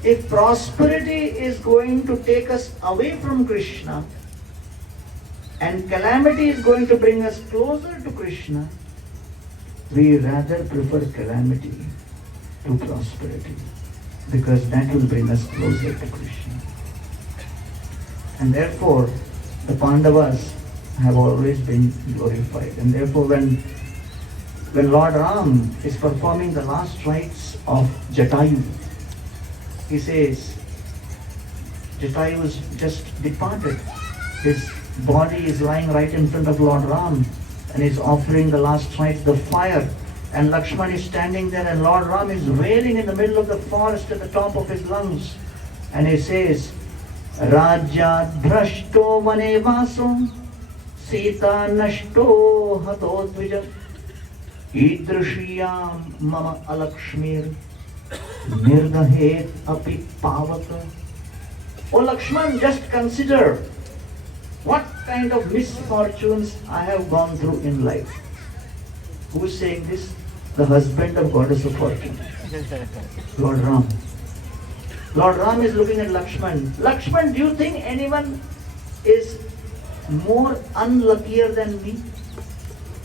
If prosperity is going to take us away from Krishna and calamity is going to bring us closer to Krishna, we rather prefer calamity to prosperity, because that will bring us closer to Krishna. And therefore, the Pandavas have always been glorified. And therefore, when Lord Ram is performing the last rites of Jatayu, he says, Jatayu is just departed. His body is lying right in front of Lord Ram, and he's offering the last rites, the fire. And Lakshman is standing there, and Lord Ram is wailing in the middle of the forest at the top of his lungs. And he says, Rajyat bhrashto vane vaso Sita nashto hato dvija idrishiyam mama alakshmir nirdahet api pavata. O Lakshman, just consider what kind of misfortunes I have gone through in life. Who is saying this? The husband of Goddess of Fortune, Lord Ram. Lord Ram is looking at Lakshman. Lakshman, do you think anyone is more unluckier than me?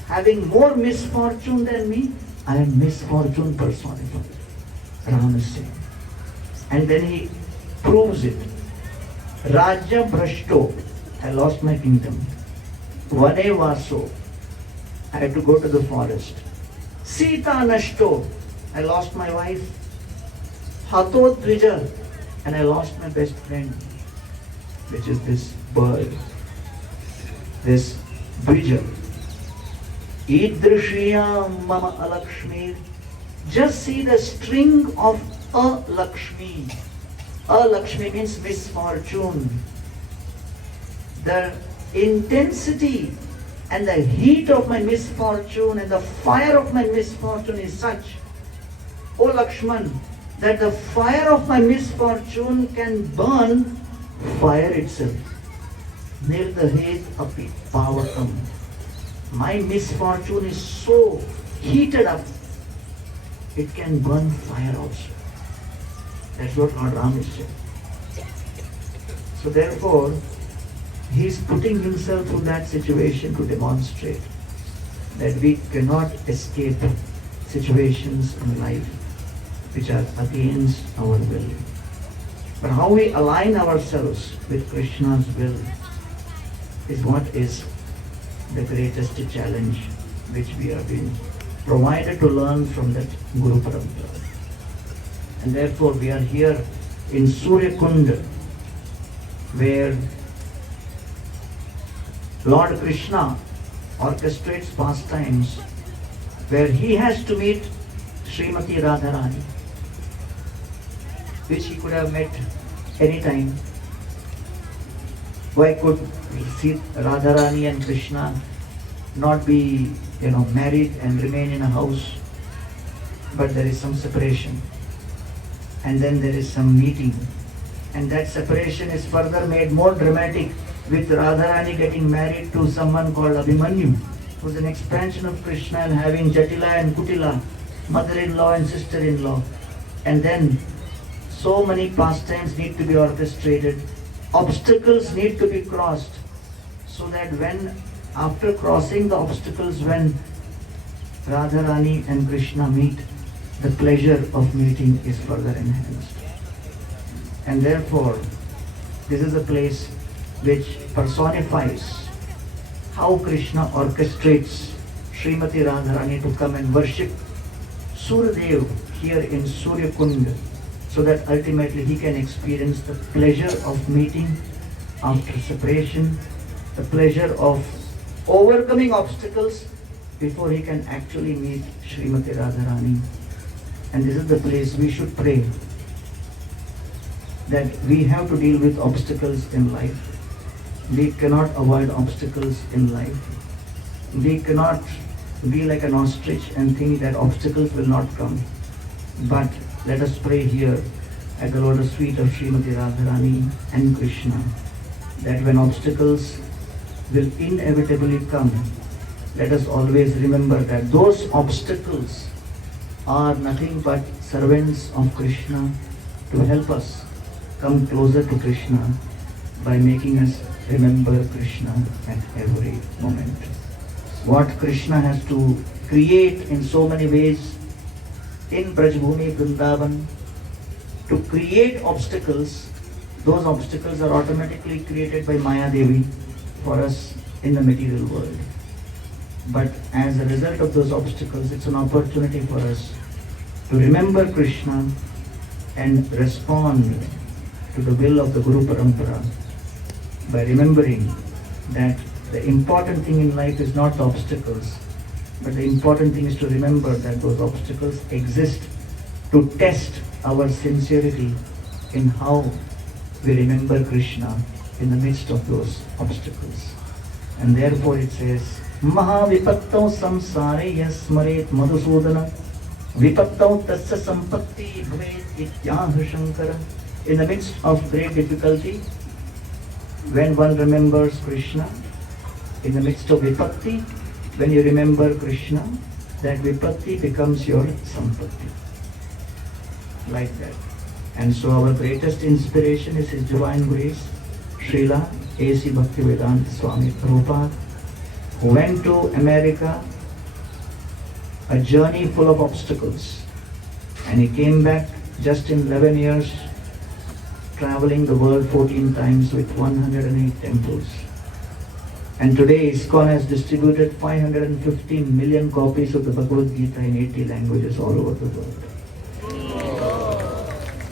Having more misfortune than me? I am misfortune personified. Ram is saying. And then he proves it. Rajya Bhrashto, I lost my kingdom. Vane Vaso, I had to go to the forest. Sita Nashto, I lost my wife. Hato Dvija, and I lost my best friend, which is this bird. this Dvija. Idrishya mama alakshmi. Just see the string of a Lakshmi. A Lakshmi means misfortune. The intensity and the heat of my misfortune and the fire of my misfortune is such, O Lakshman, that the fire of my misfortune can burn fire itself. Nirdahet api pavakam. My misfortune is so heated up, it can burn fire also. That's what Lord Ram is saying. So therefore, he is putting himself in that situation to demonstrate that we cannot escape situations in life which are against our will. But how we align ourselves with Krishna's will is what is the greatest challenge which we have been provided to learn from that Guru Parampara. And therefore we are here in Surya Kund, where Lord Krishna orchestrates pastimes, where he has to meet Srimati Radharani, which he could have met any time. Why could we see Radharani and Krishna not be, married and remain in a house? But there is some separation. And then there is some meeting. And that separation is further made more dramatic with Radharani getting married to someone called Abhimanyu, who's an expansion of Krishna, and having Jatila and Kutila, mother-in-law and sister-in-law. And then so many pastimes need to be orchestrated. Obstacles need to be crossed, so that after crossing the obstacles, when Radharani and Krishna meet, the pleasure of meeting is further enhanced. And therefore, this is a place which personifies how Krishna orchestrates Srimati Radharani to come and worship Suryadev here in Surya Kund, so that ultimately he can experience the pleasure of meeting after separation, the pleasure of overcoming obstacles before he can actually meet Srimati Radharani. And this is the place we should pray, that we have to deal with obstacles in life. We cannot avoid obstacles in life. We cannot be like an ostrich and think that obstacles will not come. But let us pray here at the lotus feet of Srimati Radharani and Krishna, that when obstacles will inevitably come, let us always remember that those obstacles are nothing but servants of Krishna to help us come closer to Krishna by making us remember Krishna at every moment. What Krishna has to create in so many ways in Brajbhumi Vrindavan, to create obstacles, those obstacles are automatically created by Maya Devi for us in the material world. But as a result of those obstacles, it's an opportunity for us to remember Krishna and respond to the will of the Guru Parampara by remembering that the important thing in life is not the obstacles, but the important thing is to remember that those obstacles exist to test our sincerity in how we remember Krishna in the midst of those obstacles. And therefore it says, Maha vipattau samsare yasmaret madhusudana vipattau tasya sampatti bhavet ityah shankara. In the midst of great difficulty, when one remembers Krishna, in the midst of vipatti, when you remember Krishna, that vipatti becomes your sampatti. Like that. And so our greatest inspiration is His Divine Grace, Srila A.C. Bhaktivedanta Swami Prabhupada, who went to America, a journey full of obstacles, and he came back just in 11 years, traveling the world 14 times with 108 temples. And today ISKCON has distributed 515 million copies of the Bhagavad Gita in 80 languages all over the world.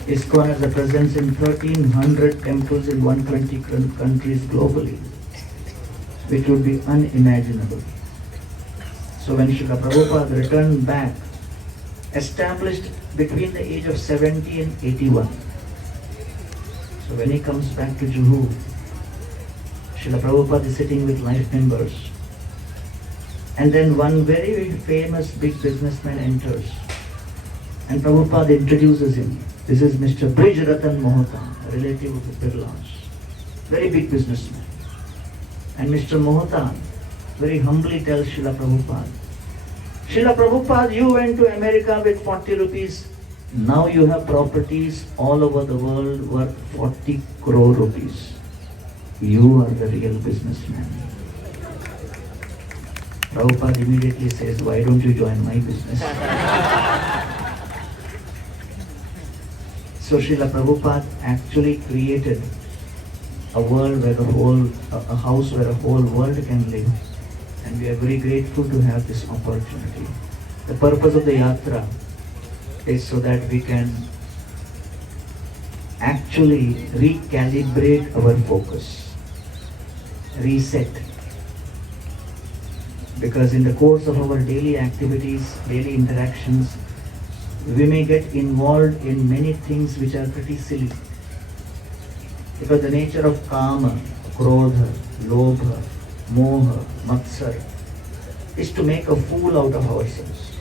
ISKCON has a presence in 1300 temples in 120 countries globally. which would be unimaginable. So when Srila Prabhupada returned back, established between the age of 70 and 81. So when he comes back to Juhu, Srila Prabhupada is sitting with life members. And then one very, very famous big businessman enters. And Prabhupada introduces him. This is Mr. Brij Ratan Mohta, a relative of the Birlas. Very big businessman. And Mr. Mohta very humbly tells Srila Prabhupada, Srila Prabhupada, you went to America with 40 rupees. Now you have properties all over the world worth 40 crore rupees. You are the real businessman. Prabhupada immediately says, why don't you join my business? So Srila Prabhupada actually created a world where a house where a whole world can live. And we are very grateful to have this opportunity. The purpose of the yatra is so that we can actually recalibrate our focus, reset. Because in the course of our daily activities, daily interactions, we may get involved in many things which are pretty silly. Because the nature of kama, krodha, lobha, moha, matsar is to make a fool out of ourselves.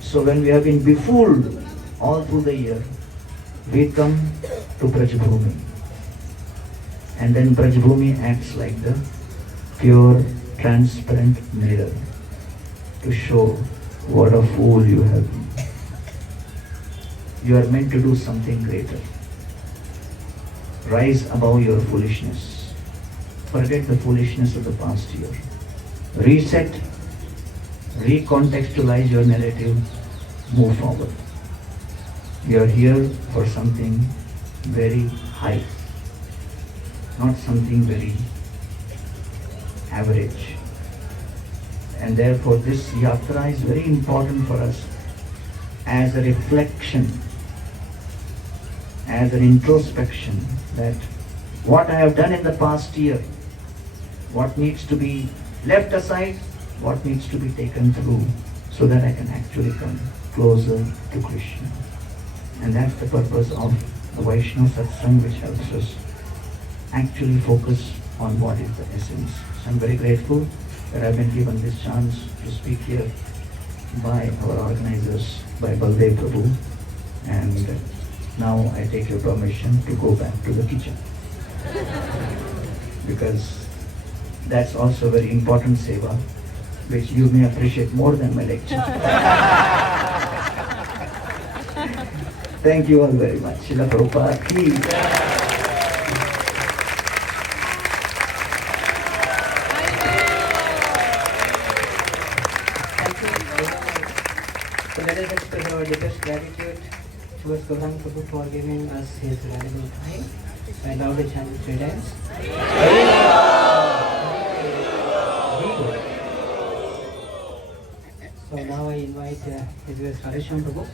So when we have been befooled all through the year, we come to Brajbhumi. And then Brajbhumi acts like the pure, transparent mirror to show what a fool you have been. You are meant to do something greater. Rise above your foolishness. Forget the foolishness of the past year. Reset, recontextualize your narrative, move forward. You are here for something very high, not something very average. And therefore this yatra is very important for us as a reflection, as an introspection that what I have done in the past year, what needs to be left aside, what needs to be taken through so that I can actually come closer to Krishna. And that's the purpose of the Vaishnava Satsang, which helps us actually focus on what is the essence. So I'm very grateful that I've been given this chance to speak here by our organizers, by Baldev Prabhu. And now I take your permission to go back to the kitchen. Because that's also very important seva, which you may appreciate more than my lecture. Thank you all very much. Srila Prabhupada ki. So let us express our deepest gratitude towards Gaurang Prabhu for giving us his valuable time. And now the chant 3 times. So now I invite His Grace Radhesham Prabhu